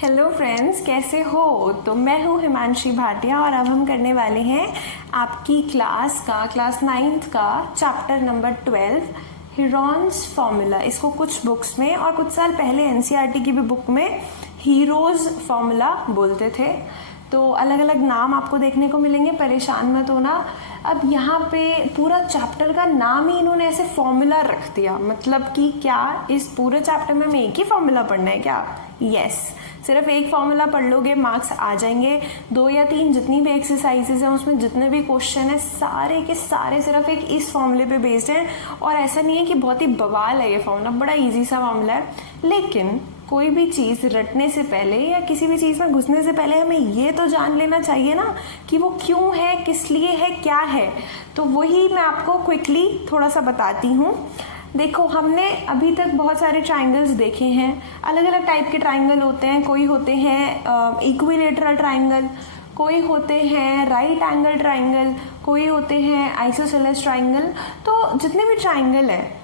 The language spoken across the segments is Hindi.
हेलो फ्रेंड्स, कैसे हो? तो मैं हूँ हिमांशी भाटिया और अब हम करने वाले हैं आपकी क्लास 9th का चैप्टर नंबर 12 हीरोन्स फॉर्मूला। इसको कुछ बुक्स में और कुछ साल पहले एनसीईआरटी की भी बुक में हीरोज फॉर्मूला बोलते थे। तो अलग अलग नाम आपको देखने को मिलेंगे, परेशान मत होना। अब यहाँ पे पूरा चैप्टर का नाम ही इन्होंने ऐसे फॉर्मूला रख दिया, मतलब कि क्या इस पूरे चैप्टर में हमें एक ही फॉर्मूला पढ़ना है क्या? यस, सिर्फ एक फॉर्मूला पढ़ लोगे, मार्क्स आ जाएंगे। 2 या 3 जितनी भी एक्सरसाइजेज हैं उसमें जितने भी क्वेश्चन हैं सारे के सारे सिर्फ एक इस फॉर्मूले पे बेस्ड हैं। और ऐसा नहीं है कि बहुत ही बवाल है ये फॉर्मूला, बड़ा इजी सा फॉर्मूला है। लेकिन कोई भी चीज़ रटने से पहले या किसी भी चीज़ में घुसने से पहले हमें ये तो जान लेना चाहिए ना कि वो क्यों है, किस लिए है, क्या है। तो वही मैं आपको क्विकली थोड़ा सा बताती हूँ। देखो, हमने अभी तक बहुत सारे ट्राइंगल्स देखे हैं। अलग अलग टाइप के ट्राइंगल होते हैं। कोई होते हैं इक्विलेटरल ट्राइंगल, कोई होते हैं राइट एंगल ट्राइंगल, कोई होते हैं आइसोसेलेस ट्राइंगल। तो जितने भी ट्राइंगल हैं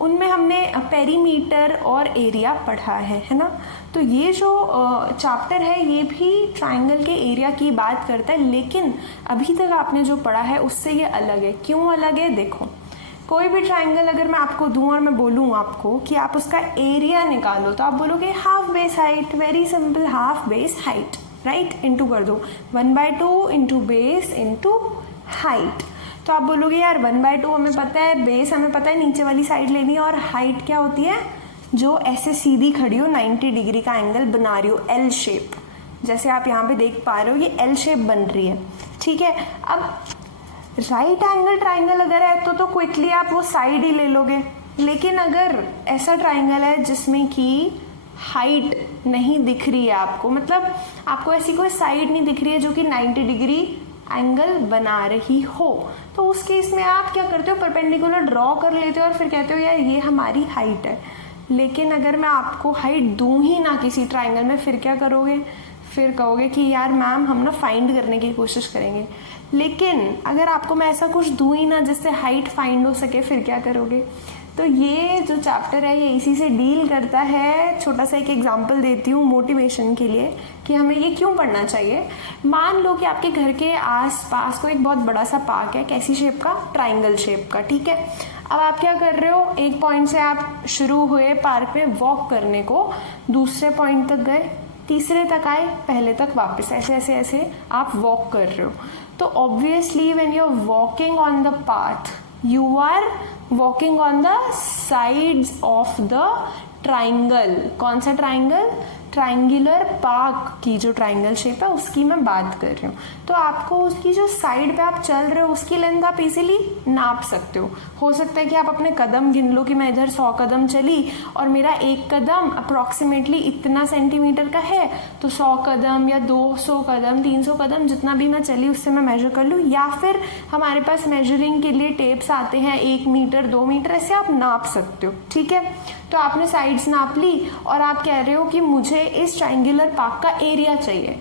उनमें हमने पेरीमीटर और एरिया पढ़ा है ना। तो ये जो चैप्टर है ये भी ट्राइंगल के एरिया की बात करता है, लेकिन अभी तक आपने जो पढ़ा है उससे ये अलग है। क्यों अलग है? देखो, कोई भी ट्राइंगल अगर मैं आपको दूं और मैं बोलूं आपको कि आप उसका एरिया निकालो तो आप बोलोगे half base height. Very simple, half base height, right, into कर दो 1/2 इंटू बेस इंटू हाइट। तो आप बोलोगे यार 1/2 हमें पता है, बेस हमें पता है, नीचे वाली साइड लेनी है, और हाइट क्या होती है? जो ऐसे सीधी खड़ी हो, 90 डिग्री का एंगल बना रही हो, एल शेप। जैसे आप यहाँ पे देख पा रहे हो ये एल शेप बन रही है, ठीक है। अब राइट एंगल ट्राइंगल अगर है तो क्विकली आप वो साइड ही ले लोगे। लेकिन अगर ऐसा ट्राइंगल है जिसमें कि हाइट नहीं दिख रही है आपको, मतलब आपको ऐसी कोई साइड नहीं दिख रही है जो कि 90 डिग्री एंगल बना रही हो, तो उस केस में आप क्या करते हो? परपेंडिकुलर ड्रॉ कर लेते हो और फिर कहते हो यार ये हमारी हाइट है। लेकिन अगर मैं आपको हाइट दूं ही ना किसी ट्राइंगल में, फिर क्या करोगे? फिर कहोगे कि यार मैम हम ना फाइंड करने की कोशिश करेंगे। लेकिन अगर आपको मैं ऐसा कुछ दूं ही ना जिससे हाइट फाइंड हो सके, फिर क्या करोगे? तो ये जो चैप्टर है ये इसी से डील करता है। छोटा सा एक एग्जांपल देती हूँ मोटिवेशन के लिए कि हमें ये क्यों पढ़ना चाहिए। मान लो कि आपके घर के आसपास को एक बहुत बड़ा सा पार्क है, कैसी शेप का? ट्राइंगल शेप का, ठीक है। अब आप क्या कर रहे हो? एक पॉइंट से आप शुरू हुए पार्क में वॉक करने को, दूसरे पॉइंट तक गए, तीसरे तक आए, पहले तक वापस, ऐसे ऐसे ऐसे आप वॉक कर रहे हो। तो obviously when you are walking on the path you are walking on the sides of the triangle। कौन सा ट्राइंगल? ट्राइंगुलर पार्क की जो ट्राइंगल शेप है उसकी मैं बात कर रही हूँ। तो आपको उसकी जो साइड पे आप चल रहे हो उसकी लेंथ आप इजीली नाप सकते हो सकता है कि आप अपने कदम गिन लो कि मैं इधर 100 कदम चली और मेरा एक कदम अप्रोक्सीमेटली इतना सेंटीमीटर का है, तो 100 कदम या 200 कदम 300 कदम जितना भी मैं चली उससे मैं मेजर कर लूँ। या फिर हमारे पास मेजरिंग के लिए टेप्स आते हैं, 1 मीटर 2 मीटर, ऐसे आप नाप सकते हो, ठीक है। तो आपने साइड्स नाप ली और आप कह रहे हो कि मुझे इस ट्राइंगुलर पार्क का एरिया चाहिए।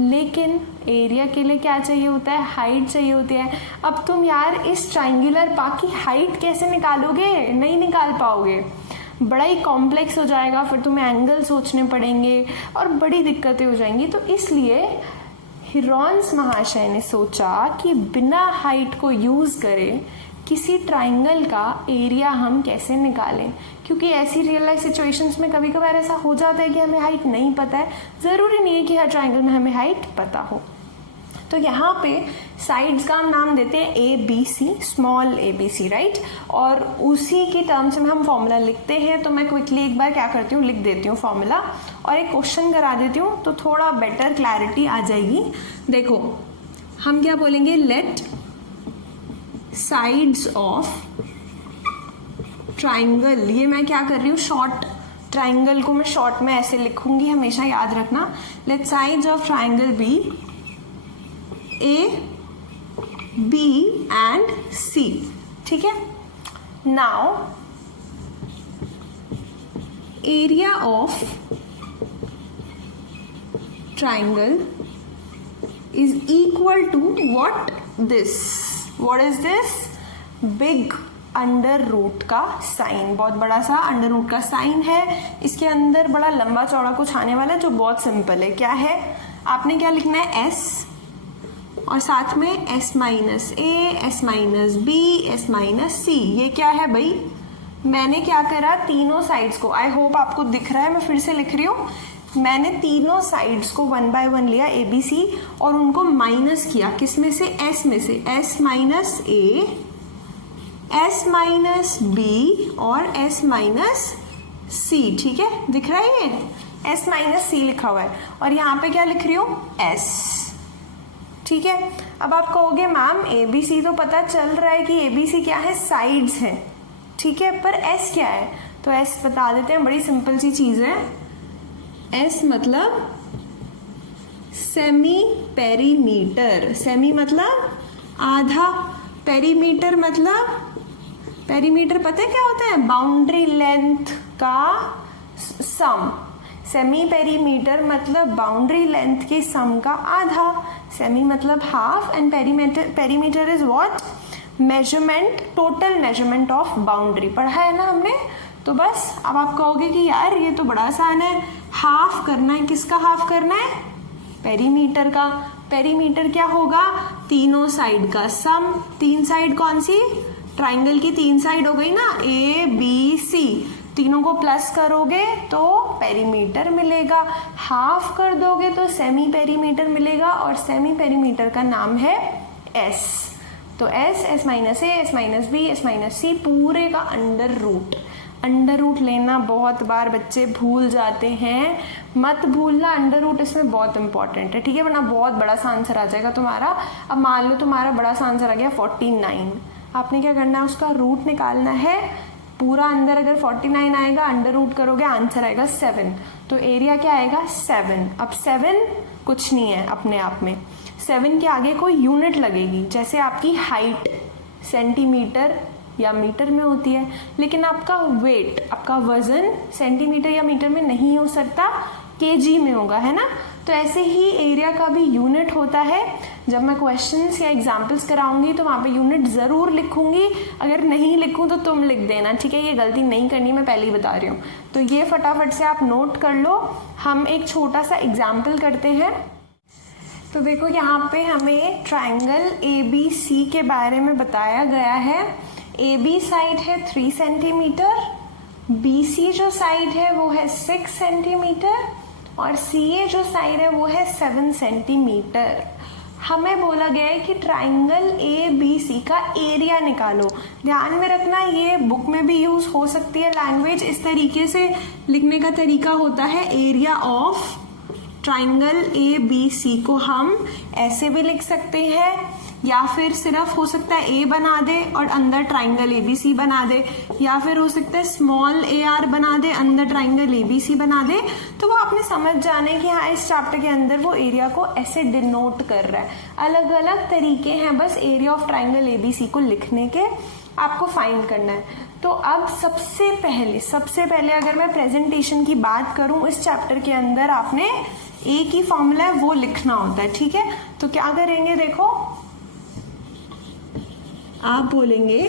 लेकिन एरिया के लिए क्या चाहिए होता है? हाइट चाहिए होती है। अब तुम यार इस ट्राइंगुलर पार्क की हाइट कैसे निकालोगे? नहीं निकाल पाओगे, बड़ा ही कॉम्प्लेक्स हो जाएगा, फिर तुम्हें एंगल सोचने पड़ेंगे और बड़ी दिक्कतें हो जाएंगी। तो इसलिए हीरोन्स महाशय ने सोचा कि बिना हाइट को यूज करे किसी ट्राइंगल का एरिया हम कैसे निकालें, क्योंकि ऐसी रियल लाइफ सिचुएशंस में कभी कभार ऐसा हो जाता है कि हमें हाइट नहीं पता है। ज़रूरी नहीं है कि हर ट्राइंगल में हमें हाइट पता हो। तो यहाँ पे साइड्स का हम नाम देते हैं ABC, स्मॉल ABC, राइट। और उसी की टर्म्स में हम फॉर्मूला लिखते हैं। तो मैं क्विकली एक बार क्या करती हूँ, लिख देती हूँ फॉर्मूला और एक क्वेश्चन करा देती हूँ, तो थोड़ा बेटर क्लैरिटी आ जाएगी। देखो, हम क्या बोलेंगे? लेट साइड्स ऑफ ट्राइंगल, ये मैं क्या कर रही हूँ, शॉर्ट ट्राइंगल को मैं शॉर्ट में ऐसे लिखूंगी, हमेशा याद रखना। Let sides of triangle be A, B and C, ठीक है। Now area of triangle is equal to what? This. What is this? Big under root का साइन, बहुत बड़ा सा अंडर रूट का साइन है, इसके अंदर बड़ा लंबा चौड़ा कुछ आने वाला है जो बहुत सिंपल है। क्या है, आपने क्या लिखना है, s और साथ में s minus A, s minus B, s minus C. ये क्या है भाई, मैंने क्या करा, तीनों साइड्स को, आई होप आपको दिख रहा है, मैं फिर से लिख रही हूँ, मैंने तीनों साइड्स को 1 बाय 1 लिया ए बी सी और उनको माइनस किया, किस में से, s में से, s minus A, s minus B और s माइनस सी। ठीक है, दिख रहा है, ये s माइनस सी लिखा हुआ है और यहाँ पे क्या लिख रही हूँ, s। ठीक है, अब आप कहोगे मैम ए बी सी तो पता चल रहा है कि ए बी सी क्या है, साइड्स हैं, ठीक है, पर s क्या है, तो s बता देते हैं, बड़ी सिंपल सी चीज है। s मतलब सेमी पेरीमीटर, सेमी मतलब आधा, पेरीमीटर मतलब, पेरीमीटर पता है क्या होता है, बाउंड्री लेंथ का सम, सेमी पेरीमीटर मतलब बाउंड्री लेंथ के सम का आधा, सेमी मतलब half and perimeter is what, measurement, total measurement of boundary, पढ़ा है ना हमने। तो बस अब आप कहोगे कि यार ये तो बड़ा आसान है, हाफ करना है, किसका हाफ करना है, पेरीमीटर का। पेरीमीटर क्या होगा, तीनों साइड का सम, तीन साइड कौन सी, ट्राइंगल की तीन साइड हो गई ना, ए बी सी, तीनों को प्लस करोगे तो पेरीमीटर मिलेगा, हाफ कर दोगे तो सेमी पेरीमीटर मिलेगा और सेमी पेरीमीटर का नाम है s। तो s, s minus A, s minus B, s minus C, पूरे का अंडर रूट। अंडर रूट लेना बहुत बार बच्चे भूल जाते हैं, मत भूलना, अंडर रूट इसमें बहुत इंपॉर्टेंट है, ठीक है, वरना बहुत बड़ा सा आंसर आ जाएगा तुम्हारा। अब मान लो तुम्हारा बड़ा सा आंसर आ गया 49, आपने क्या करना है, उसका रूट निकालना है, पूरा अंदर अगर 49 आएगा, अंडर रूट करोगे आंसर आएगा 7, तो एरिया क्या आएगा 7। अब 7 कुछ नहीं है अपने आप में, 7 के आगे कोई यूनिट लगेगी, जैसे आपकी हाइट सेंटीमीटर या मीटर में होती है, लेकिन आपका वेट, आपका वजन सेंटीमीटर या मीटर में नहीं हो सकता, केजी में होगा, है ना। तो ऐसे ही एरिया का भी यूनिट होता है। जब मैं क्वेश्चंस या एग्जाम्पल्स कराऊंगी तो वहाँ पे यूनिट ज़रूर लिखूंगी, अगर नहीं लिखूं तो तुम लिख देना, ठीक है, ये गलती नहीं करनी, मैं पहले ही बता रही हूँ। तो ये फटाफट से आप नोट कर लो। हम एक छोटा सा एग्जाम्पल करते हैं। तो देखो यहाँ पे हमें ट्राइंगल ABC के बारे में बताया गया है। AB साइड है 3 सेंटीमीटर, BC जो साइड है वो है 6 सेंटीमीटर और CA जो साइड है वो है 7 सेंटीमीटर। हमें बोला गया है कि ट्राइंगल ABC का एरिया निकालो। ध्यान में रखना, ये बुक में भी यूज हो सकती है लैंग्वेज, इस तरीके से लिखने का तरीका होता है, एरिया ऑफ ट्राइंगल ABC को हम ऐसे भी लिख सकते हैं, या फिर सिर्फ हो सकता है A बना दे और अंदर ट्राइंगल ABC बना दे, या फिर हो सकता है स्मॉल AR बना दे, अंदर ट्राइंगल ABC बना दे। तो वो आपने समझ जाने कि हाँ इस चैप्टर के अंदर वो एरिया को ऐसे डिनोट कर रहा है। अलग अलग तरीके हैं बस एरिया ऑफ ट्राइंगल ABC को लिखने के, आपको फाइंड करना है। तो अब सबसे पहले अगर मैं प्रेजेंटेशन की बात करूं, इस चैप्टर के अंदर आपने एक ही फॉर्मूला है वो लिखना होता है, ठीक है। तो क्या करेंगे, देखो आप बोलेंगे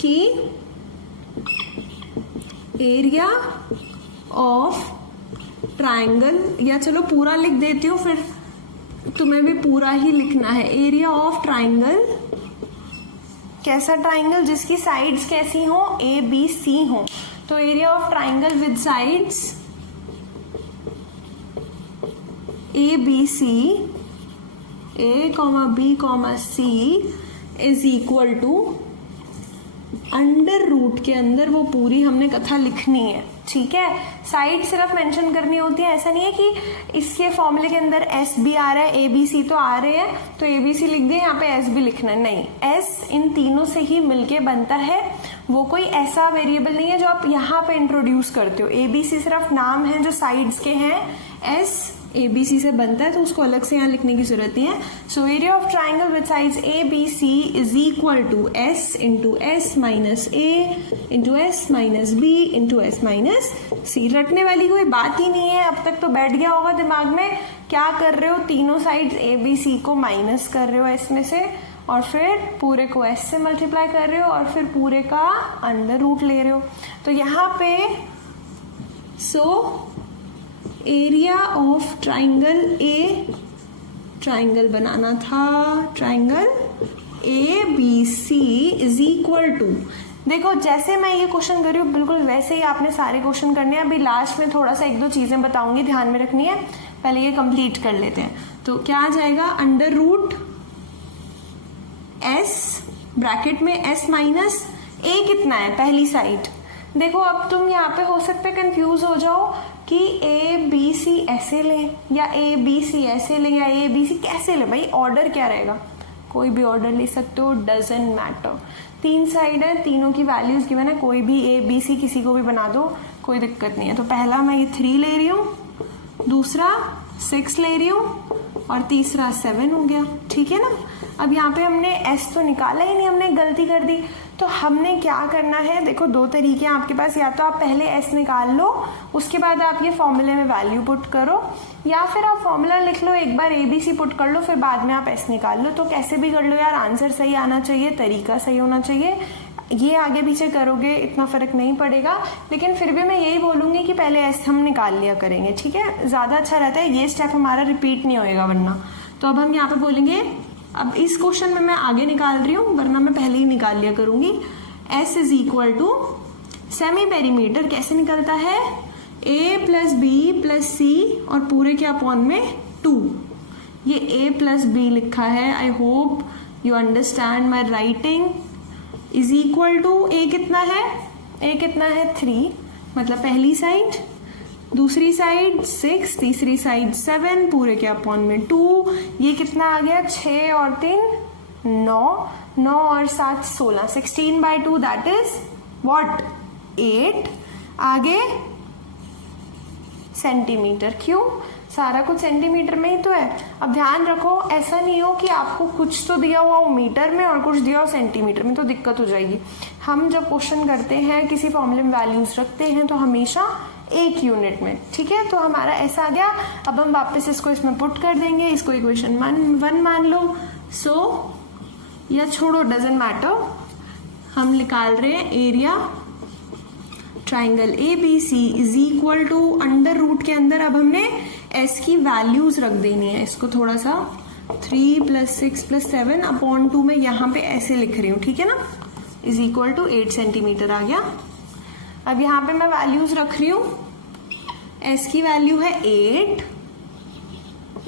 कि एरिया ऑफ ट्राइंगल, या चलो पूरा लिख देती हूँ, फिर तुम्हें भी पूरा ही लिखना है। एरिया ऑफ ट्राइंगल, कैसा ट्राइंगल, जिसकी साइड्स कैसी हो, ABC हो। तो area of triangle with sides ABC, A, B, C is equal to under root के अंदर वो पूरी हमने कथा लिखनी है, ठीक है। साइड सिर्फ मेंशन करनी होती है, ऐसा नहीं है कि इसके फॉर्मूले के अंदर S भी आ रहा है, ABC तो आ रहे हैं तो ABC लिख दे, यहाँ पे S भी लिखना है, नहीं, S इन तीनों से ही मिलके बनता है। वो कोई ऐसा वेरिएबल नहीं है जो आप यहाँ पे इंट्रोड्यूस करते हो। ABC सिर्फ नाम है जो साइड्स के हैं, S ABC से बनता है तो उसको अलग से यहाँ लिखने की जरूरत नहीं है। So area of triangle with sides ABC is equal to S into S minus A into S minus B into S minus C। रटने वाली कोई बात ही नहीं है, अब तक तो बैठ गया होगा दिमाग में। क्या कर रहे हो, तीनों साइड्स ABC को माइनस कर रहे हो इसमें से, और फिर पूरे को s से मल्टीप्लाई कर रहे हो और फिर पूरे का अंडर रूट ले रहे हो। तो यहाँ पे area of triangle A, triangle बनाना था, triangle ABC is equal to, देखो जैसे मैं ये क्वेश्चन कर रही हूँ बिल्कुल वैसे ही आपने सारे क्वेश्चन करने हैं। अभी लास्ट में थोड़ा सा 1-2 चीजें बताऊंगी, ध्यान में रखनी है, पहले ये कंप्लीट कर लेते हैं। तो क्या आ जाएगा, अंडर रूट S ब्रैकेट में S माइनस A कितना है पहली साइड। देखो अब तुम यहाँ पे हो सकते है कंफ्यूज हो जाओ कि ABC ऐसे लें या ABC ऐसे लें या ABC कैसे लें, भाई ऑर्डर क्या रहेगा, कोई भी ऑर्डर ले सकते हो, डजंट मैटर। 3 साइड है, तीनों की वैल्यूज गिवन है, कोई भी ABC किसी को भी बना दो, कोई दिक्कत नहीं है। तो पहला मैं ये 3 ले रही हूँ, दूसरा 6 ले रही हूँ और तीसरा 7 हो गया, ठीक है ना। अब यहाँ पे हमने S तो निकाला ही नहीं, हमने गलती कर दी। तो हमने क्या करना है, देखो 2 तरीके हैं आपके पास, या तो आप पहले S निकाल लो उसके बाद आप ये फॉर्मूले में वैल्यू पुट करो, या फिर आप फॉर्मूला लिख लो, एक बार ABC पुट कर लो फिर बाद में आप S निकाल लो। तो कैसे भी कर लो यार, आंसर सही आना चाहिए, तरीका सही होना चाहिए। ये आगे पीछे करोगे इतना फर्क नहीं पड़ेगा, लेकिन फिर भी मैं यही बोलूंगी कि पहले S हम निकाल लिया करेंगे, ठीक है, ज्यादा अच्छा रहता है, ये स्टेप हमारा रिपीट नहीं होएगा वरना। तो अब हम यहाँ पे बोलेंगे, अब इस क्वेश्चन में मैं आगे निकाल रही हूँ वरना मैं पहले ही निकाल लिया करूंगी। S is equal to semi perimeter कैसे निकलता है, A plus B plus C और पूरे के अपॉन में 2। ये A प्लस बी लिखा है, I hope you understand my writing. Is equal to A कितना है, A कितना है 3, मतलब पहली साइड, दूसरी साइड 6, तीसरी साइड 7, पूरे के अपॉन में 2। ये कितना आ गया, 6 और 3 9, 9 और 7 16, 16/2 दैट इज व्हाट 8। आगे सेंटीमीटर, क्यों, सारा कुछ सेंटीमीटर में ही तो है। अब ध्यान रखो ऐसा नहीं हो कि आपको कुछ तो दिया हुआ हो मीटर में और कुछ दिया हो सेंटीमीटर में, तो दिक्कत हो जाएगी। हम जब क्वेश्चन करते हैं किसी फॉर्मूले में वैल्यूज रखते हैं तो हमेशा एक यूनिट में, ठीक है। तो हमारा ऐसा आ गया, अब हम वापस इसको इसमें पुट कर देंगे, इसको इक्वेशन 1 मान लो। या छोड़ो, डजंट मैटर, हम निकाल रहे हैं area triangle ABC is equal to under root के अंदर अब हमने S की वैल्यूज रख देनी है। इसको थोड़ा सा 3 + 6 + 7 अपॉन 2 में यहाँ पे ऐसे लिख रही हूँ, ठीक है ना, इज इक्वल टू 8 सेंटीमीटर आ गया। अब यहाँ पे मैं वैल्यूज रख रही हूँ, S की वैल्यू है 8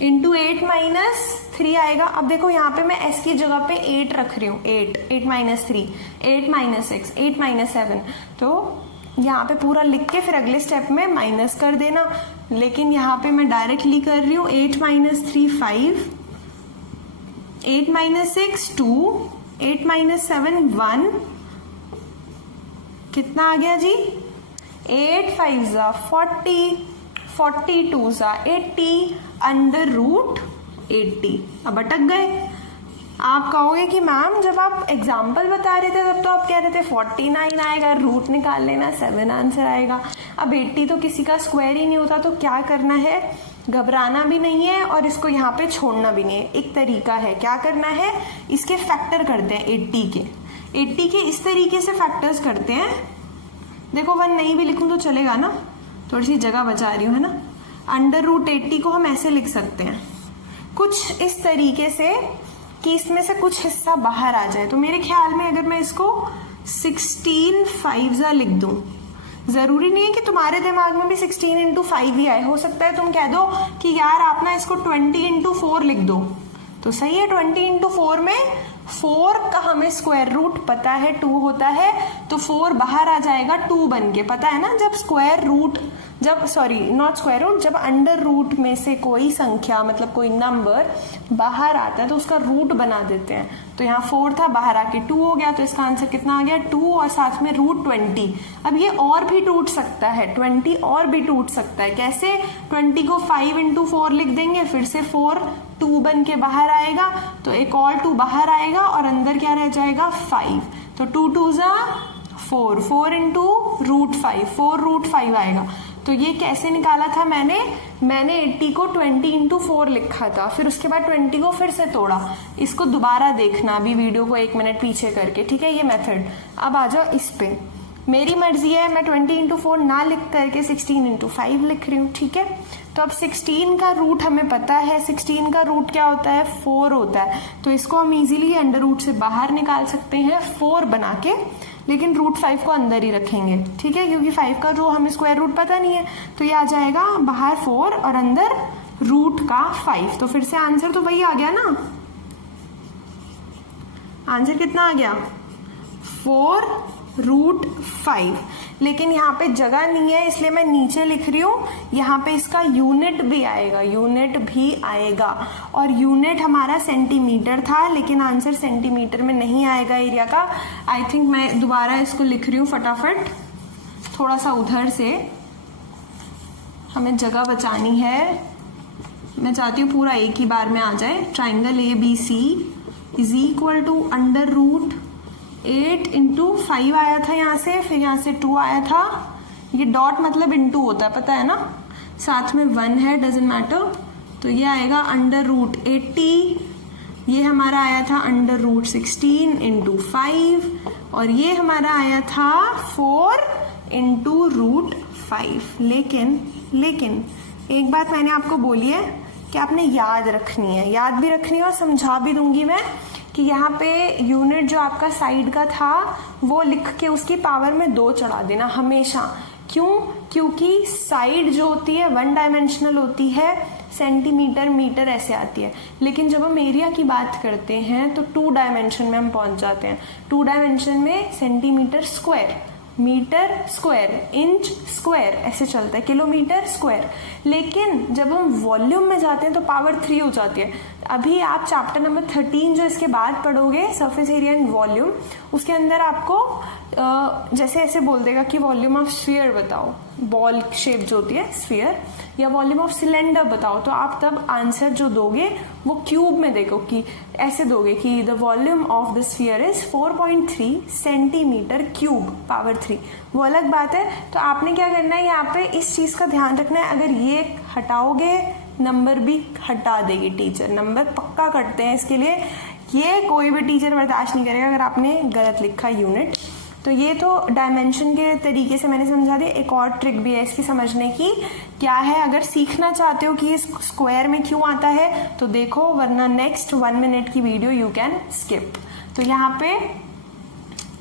इंटू 8 माइनस 3 आएगा। अब देखो यहाँ पे मैं S की जगह पे 8 रख रही हूँ, 8 माइनस 3, 8 माइनस 6, 8 माइनस 7। तो यहाँ पे पूरा लिख के फिर अगले स्टेप में माइनस कर देना, लेकिन यहाँ पे मैं डायरेक्टली कर रही हूँ 8 माइनस 3 5, 8 माइनस 6 2, 8 माइनस 7 1, कितना आ गया जी, 8 5 ज़ा 40, 42 ज़ा 80, अंडर रूट 80। अब अटक गए। आप कहोगे कि मैम जब आप एग्जाम्पल बता रहे थे तब तो आप कह रहे थे 49 आएगा, रूट निकाल लेना 7 आंसर आएगा। अब 80 तो किसी का स्क्वायर ही नहीं होता, तो क्या करना है, घबराना भी नहीं है और इसको यहाँ पे छोड़ना भी नहीं है। एक तरीका है, क्या करना है, इसके फैक्टर करते हैं 80 के इस तरीके से फैक्टर्स करते हैं। देखो 1 नहीं भी लिखूं तो चलेगा ना, थोड़ी सी जगह बचा रही हूँ, है ना। अंडर रूट 80 को हम ऐसे लिख सकते हैं कुछ इस तरीके से कि इसमें से कुछ हिस्सा बाहर आ जाए। तो मेरे ख्याल में अगर मैं इसको 16 5 लिख दूं, जरूरी नहीं है कि तुम्हारे दिमाग में भी 16 इंटू 5 ही आए, हो सकता है तुम कह दो कि यार आप ना इसको 20 इंटू 4 लिख दो, तो सही है। 20 इंटू 4 में 4 का हमें स्क्वायर रूट पता है 2 होता है, तो 4 बाहर आ जाएगा 2 बन के, पता है ना। जब स्क्वायर रूट, जब अंडर रूट में से कोई संख्या मतलब कोई नंबर बाहर आता है तो उसका रूट बना देते हैं। तो यहाँ 4 था, बाहर आके 2 हो गया, तो इसका आंसर कितना आ गया 2 और साथ में रूट 20। अब ये और भी टूट सकता है, 20 और भी टूट सकता है। कैसे, 20 को 5 इंटू 4 लिख देंगे, फिर से 4 2 बन के बाहर आएगा, तो एक और 2 बाहर आएगा और अंदर क्या रह जाएगा 5। तो 2 2 ज़ा 4, 4 इंटू रूट 5, 4 रूट 5 आएगा। तो ये कैसे निकाला था मैंने 80 को 20 इंटू 4 लिखा था, फिर उसके बाद 20 को फिर से तोड़ा। इसको दोबारा देखना अभी वीडियो को 1 मिनट पीछे करके, ठीक है, ये मेथड। अब आ जाओ इस पे, मेरी मर्जी है, मैं 20 इंटू 4 ना लिख करके 16 इंटू 5 लिख रही हूँ, ठीक है। तो अब 16 का रूट हमें पता है, 16 का रूट क्या होता है, 4 होता है। तो इसको हम इजीली अंडर रूट से बाहर निकाल सकते हैं 4 बना के, लेकिन रूट 5 को अंदर ही रखेंगे, ठीक है, क्योंकि 5 का जो हमें स्क्वायर रूट पता नहीं है। तो ये आ जाएगा बाहर 4 और अंदर रूट का 5। तो फिर से आंसर तो वही आ गया ना, आंसर कितना आ गया 4 रूट 5। लेकिन यहाँ पे जगह नहीं है इसलिए मैं नीचे लिख रही हूँ, यहाँ पे इसका यूनिट भी आएगा, यूनिट भी आएगा। और यूनिट हमारा सेंटीमीटर था, लेकिन आंसर सेंटीमीटर में नहीं आएगा एरिया का। आई थिंक मैं दोबारा इसको लिख रही हूँ फटाफट, थोड़ा सा उधर से, हमें जगह बचानी है। मैं चाहती हूँ पूरा एक ही बार में आ जाए। Triangle ABC is equal to under root 8 into 5 आया था यहाँ से, फिर यहाँ से 2 आया था। ये डॉट मतलब इंटू होता है, पता है ना, साथ में 1 है, डजेंट मैटर। तो ये आएगा अंडर रूट 80, ये हमारा आया था अंडर रूट 16 इंटू 5, और ये हमारा आया था 4 इंटू रूट 5। लेकिन एक बात मैंने आपको बोली है कि आपने याद रखनी है, याद भी रखनी है और समझा भी दूंगी मैं कि यहाँ पे यूनिट जो आपका साइड का था वो लिख के उसकी पावर में 2 चढ़ा देना हमेशा। क्यों? क्योंकि साइड जो होती है 1 डायमेंशनल होती है, सेंटीमीटर मीटर ऐसे आती है, लेकिन जब हम एरिया की बात करते हैं तो 2 डायमेंशन में हम पहुंच जाते हैं। 2 डायमेंशन में centimetre square, metre square, inch square ऐसे चलता है, किलोमीटर स्क्वायर। लेकिन जब हम वॉल्यूम में जाते हैं तो पावर 3 हो जाती है। अभी आप चैप्टर नंबर 13 जो इसके बाद पढ़ोगे, सरफेस एरिया एंड वॉल्यूम, उसके अंदर आपको जैसे ऐसे बोल देगा कि वॉल्यूम ऑफ स्फीयर बताओ, बॉल शेप जो होती है स्फीयर, या वॉल्यूम ऑफ सिलेंडर बताओ, तो आप तब आंसर जो दोगे वो क्यूब में देखो कि ऐसे दोगे कि the volume of the sphere is 4.3 centimetre cube power 3, वो अलग बात है। तो आपने क्या करना है, यहाँ पे इस चीज का ध्यान रखना है। अगर ये हटाओगे नंबर भी हटा देगी टीचर, नंबर पक्का कटते हैं इसके लिए, ये कोई भी टीचर बर्दाश्त नहीं करेगा अगर आपने गलत लिखा यूनिट। तो ये तो डायमेंशन के तरीके से मैंने समझा दिया। एक और ट्रिक भी है इसकी समझने की, क्या है, अगर सीखना चाहते हो कि ये स्क्वायर में क्यों आता है तो देखो, वरना नेक्स्ट 1 मिनट की वीडियो यू कैन स्किप। तो यहाँ पे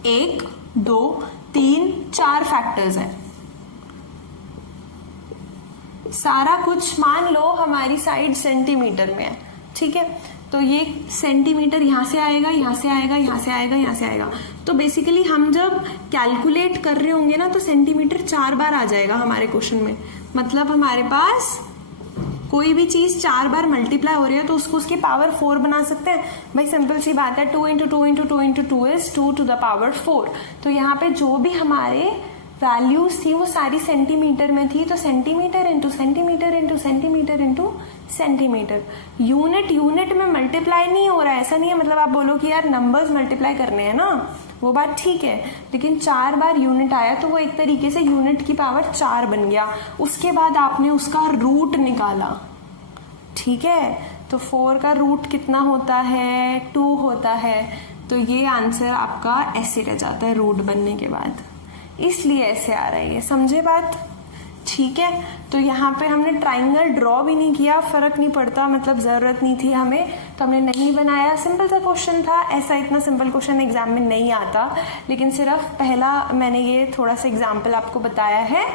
1, 2, 3, 4 फैक्टर्स हैं। सारा कुछ मान लो हमारी साइड सेंटीमीटर में है, ठीक है। तो ये सेंटीमीटर यहाँ से आएगा, यहाँ से आएगा, यहाँ से आएगा, यहाँ से आएगा। तो बेसिकली हम जब कैलकुलेट कर रहे होंगे ना तो सेंटीमीटर 4 बार आ जाएगा हमारे क्वेश्चन में। मतलब हमारे पास कोई भी चीज 4 बार मल्टीप्लाई हो रही है तो उसको उसकी पावर 4 बना सकते हैं। भाई सिंपल सी बात है, 2 into 2 into 2 into 2 is 2 to the power 4। तो यहाँ पे जो भी हमारे वैल्यूज थी वो सारी सेंटीमीटर में थी, तो centimetre into centimetre into centimetre into centimetre. Unit में मल्टीप्लाई नहीं हो रहा है, ऐसा नहीं है। मतलब आप बोलो कि यार नंबर्स मल्टीप्लाई करने हैं ना, वो बात ठीक है, लेकिन 4 बार यूनिट आया तो वो एक तरीके से यूनिट की पावर 4 बन गया। उसके बाद आपने उसका रूट निकाला, ठीक है। तो 4 का रूट कितना होता है, 2 होता है। तो ये आंसर आपका ऐसे रह जाता है रूट बनने के बाद, इसलिए ऐसे आ रहा है। ये समझे बात, ठीक है। तो यहाँ पे हमने ट्राइंगल ड्रॉ भी नहीं किया, फर्क नहीं पड़ता, मतलब जरूरत नहीं थी हमें तो हमने नहीं बनाया। सिंपल सा क्वेश्चन था, ऐसा इतना सिंपल क्वेश्चन एग्जाम में नहीं आता, लेकिन सिर्फ पहला मैंने ये थोड़ा सा एग्जाम्पल आपको बताया है।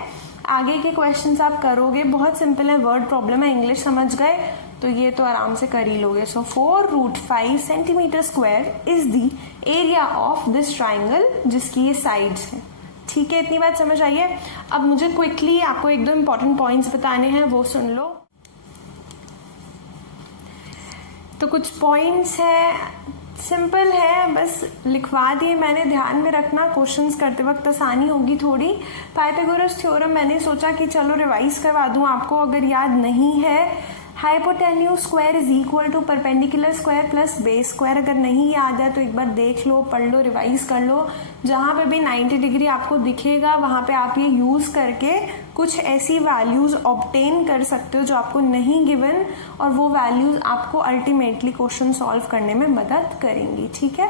आगे के क्वेश्चन आप करोगे, बहुत सिंपल है, वर्ड प्रॉब्लम है, इंग्लिश समझ गए तो ये तो आराम से कर ही लोगे। सो 4√5 centimetre square is the area of this triangle, जिसकी ये साइड्स है, ठीक है। इतनी बात समझ आई है। अब मुझे क्विकली आपको 1-2 इंपॉर्टेंट पॉइंट्स बताने हैं, वो सुन लो। तो कुछ पॉइंट्स है, सिंपल है, बस लिखवा दिए मैंने, ध्यान में रखना, क्वेश्चंस करते वक्त आसानी होगी थोड़ी। पाइथागोरस थ्योरम मैंने सोचा कि चलो रिवाइज करवा दूं आपको, अगर याद नहीं है। Hypotenuse square is equal to perpendicular square plus base square. अगर नहीं याद है तो एक बार देख लो, पढ़ लो, रिवाइज कर लो। जहां पे भी 90 डिग्री आपको दिखेगा वहां पे आप ये यूज करके कुछ ऐसी वैल्यूज ऑब्टेन कर सकते हो जो आपको नहीं गिवन, और वो वैल्यूज आपको अल्टीमेटली क्वेश्चन सॉल्व करने में मदद करेंगी। ठीक है।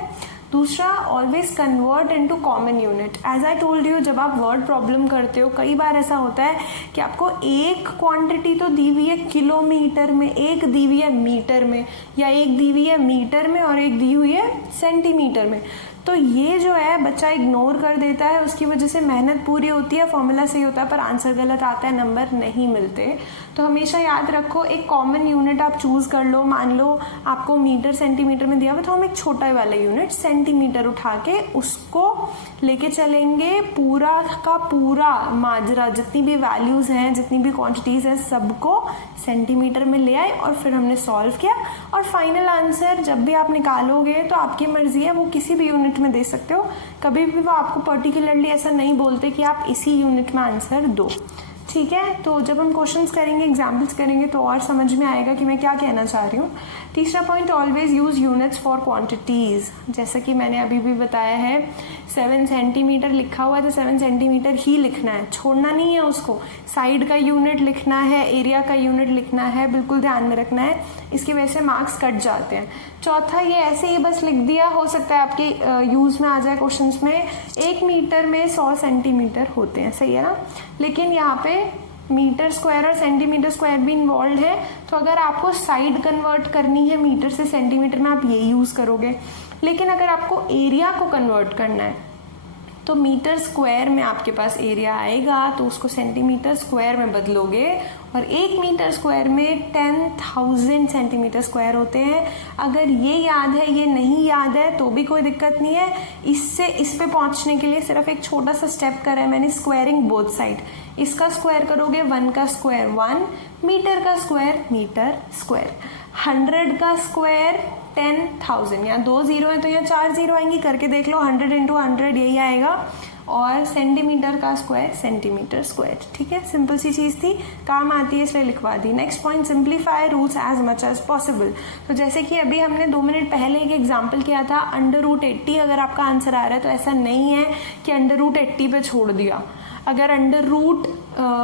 दूसरा, always convert into common unit. As I told you, जब आप वर्ड प्रॉब्लम करते हो कई बार ऐसा होता है कि आपको एक क्वांटिटी तो दी हुई है किलोमीटर में, एक दी हुई है मीटर में, या एक दी हुई है मीटर में और एक दी हुई है सेंटीमीटर में। तो ये जो है बच्चा इग्नोर कर देता है, उसकी वजह से मेहनत पूरी होती है, फॉर्मूला सही होता है पर आंसर गलत आता है, नंबर नहीं मिलते। तो हमेशा याद रखो एक कॉमन यूनिट आप चूज कर लो। मान लो आपको मीटर सेंटीमीटर में दिया हुआ तो हम एक छोटा वाला यूनिट सेंटीमीटर उठा के उसको लेके चलेंगे। पूरा का पूरा माजरा, जितनी भी वैल्यूज हैं, जितनी भी क्वांटिटीज हैं, सबको सेंटीमीटर में ले आए और फिर हमने सॉल्व किया। और फाइनल आंसर जब भी आप निकालोगे तो आपकी मर्जी है, वो किसी भी यूनिट में दे सकते हो। कभी भी वो आपको पर्टिकुलरली ऐसा नहीं बोलते कि आप इसी यूनिट में आंसर दो। ठीक है। तो जब हम क्वेश्चंस करेंगे, एग्जाम्पल्स करेंगे तो और समझ में आएगा कि मैं क्या कहना चाह रही हूँ। तीसरा point, always use units for quantities. जैसा कि मैंने अभी भी बताया है, 7 सेंटीमीटर लिखा हुआ है तो 7 सेंटीमीटर ही लिखना है, छोड़ना नहीं है उसको। साइड का यूनिट लिखना है, एरिया का यूनिट लिखना है, बिल्कुल ध्यान में रखना है, इसकी वजह से मार्क्स कट जाते हैं। चौथा, ये ऐसे ही बस लिख दिया, हो सकता है आपके यूज में आ जाए क्वेश्चंस में, 1 मीटर में 100 सेंटीमीटर होते हैं, सही है ना। लेकिन यहाँ पे मीटर स्क्वायर और सेंटीमीटर स्क्वायर भी इन्वॉल्व है, तो अगर आपको साइड कन्वर्ट करनी है मीटर से सेंटीमीटर में आप ये यूज करोगे। लेकिन अगर आपको एरिया को कन्वर्ट करना है तो मीटर स्क्वायर में आपके पास एरिया आएगा तो उसको सेंटीमीटर स्क्वायर में बदलोगे, और 1 मीटर स्क्वायर में 10,000 सेंटीमीटर स्क्वायर होते हैं। अगर ये याद है, ये नहीं याद है तो भी कोई दिक्कत नहीं है। इससे इस पे पहुंचने के लिए सिर्फ एक छोटा सा स्टेप करा है मैंने, स्क्वायरिंग बोथ साइड। इसका स्क्वायर करोगे 1 का स्क्वायर 1, मीटर का स्क्वायर मीटर स्क्वायर, 100 का स्क्वायर 10,000। यहाँ 2 जीरो है तो यहाँ 4 जीरो आएंगी, करके देख लो, 100 इंटू 100 यही आएगा। और सेंटीमीटर का स्क्वायर सेंटीमीटर स्क्वायर। ठीक है, सिंपल सी चीज थी, काम आती है इसलिए लिखवा दी। Next point, simplify roots as much as possible. तो जैसे कि अभी हमने 2 मिनट पहले एक एग्जांपल किया था, √80 अगर आपका आंसर आ रहा है तो ऐसा नहीं है कि √80 पे छोड़ दिया। अगर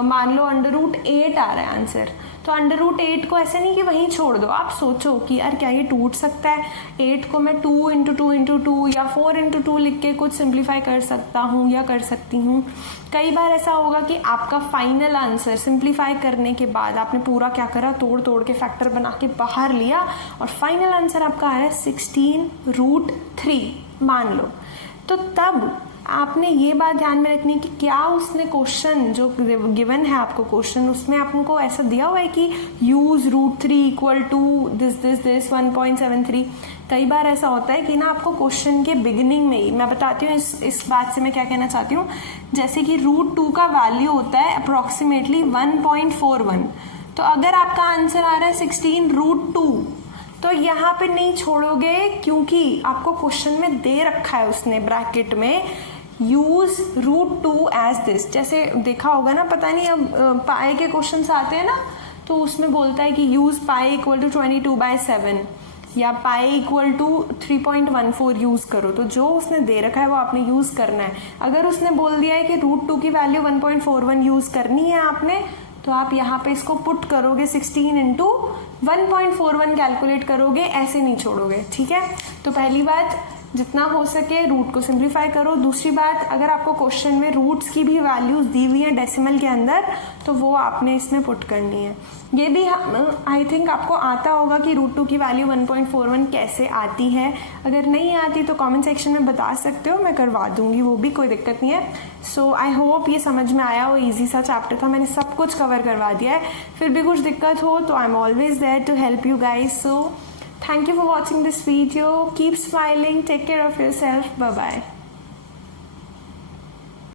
मान लो √8 आ रहा है आंसर, तो √8 को ऐसे नहीं कि वहीं छोड़ दो, आप सोचो कि यार क्या ये टूट सकता है। 8 को मैं 2 इंटू 2 इंटू 2 या 4 इंटू 2 लिख के कुछ सिंप्लीफाई कर सकता हूँ या कर सकती हूँ। कई बार ऐसा होगा कि आपका फाइनल आंसर सिंप्लीफाई करने के बाद आपने पूरा क्या करा, तोड़ तोड़ के फैक्टर बना के बाहर लिया और फाइनल आंसर आपका आ रहा है 16√3 मान लो। तो तब आपने ये बात ध्यान में रखनी कि क्या उसने क्वेश्चन जो गिवन है आपको क्वेश्चन, उसमें आपको ऐसा दिया हुआ है कि यूज √3 इक्वल टू दिस 1.73। कई बार ऐसा होता है कि ना आपको क्वेश्चन के बिगिनिंग में ही, मैं बताती हूँ इस बात से मैं क्या कहना चाहती हूँ। जैसे कि √2 का वैल्यू होता है अप्रोक्सीमेटली 1.41, तो अगर आपका आंसर आ रहा है 16√2 तो यहाँ पे नहीं छोड़ोगे, क्योंकि आपको क्वेश्चन में दे रखा है उसने ब्रैकेट में यूज √2 एज दिस। जैसे देखा होगा ना, पता नहीं अब पाई के क्वेश्चंस आते हैं ना, तो उसमें बोलता है कि यूज पाई इक्वल टू 22/7 या पाई इक्वल टू 3.14 यूज करो। तो जो उसने दे रखा है वो आपने यूज करना है। अगर उसने बोल दिया है कि √2 की वैल्यू 1.41 यूज करनी है आपने, तो आप यहाँ पे इसको पुट करोगे 16 इंटू 1.41 कैलकुलेट करोगे, ऐसे नहीं छोड़ोगे। ठीक है, तो पहली बात जितना हो सके रूट को सिंप्लीफाई करो। दूसरी बात, अगर आपको क्वेश्चन में रूट्स की भी वैल्यूज दी हुई है डेसिमल के अंदर, तो वो आपने इसमें पुट करनी है। ये भी आई थिंक आपको आता होगा कि √2 की वैल्यू 1.41 कैसे आती है। अगर नहीं आती तो कमेंट सेक्शन में बता सकते हो, मैं करवा दूंगी, वो भी कोई दिक्कत नहीं है। सो आई होप ये समझ में आया। वो इजी सा चैप्टर था, मैंने सब कुछ कवर करवा दिया है। फिर भी कुछ दिक्कत हो तो I am always there to help you guys. So thank you for watching this video. Keep smiling. Take care of yourself. Bye bye.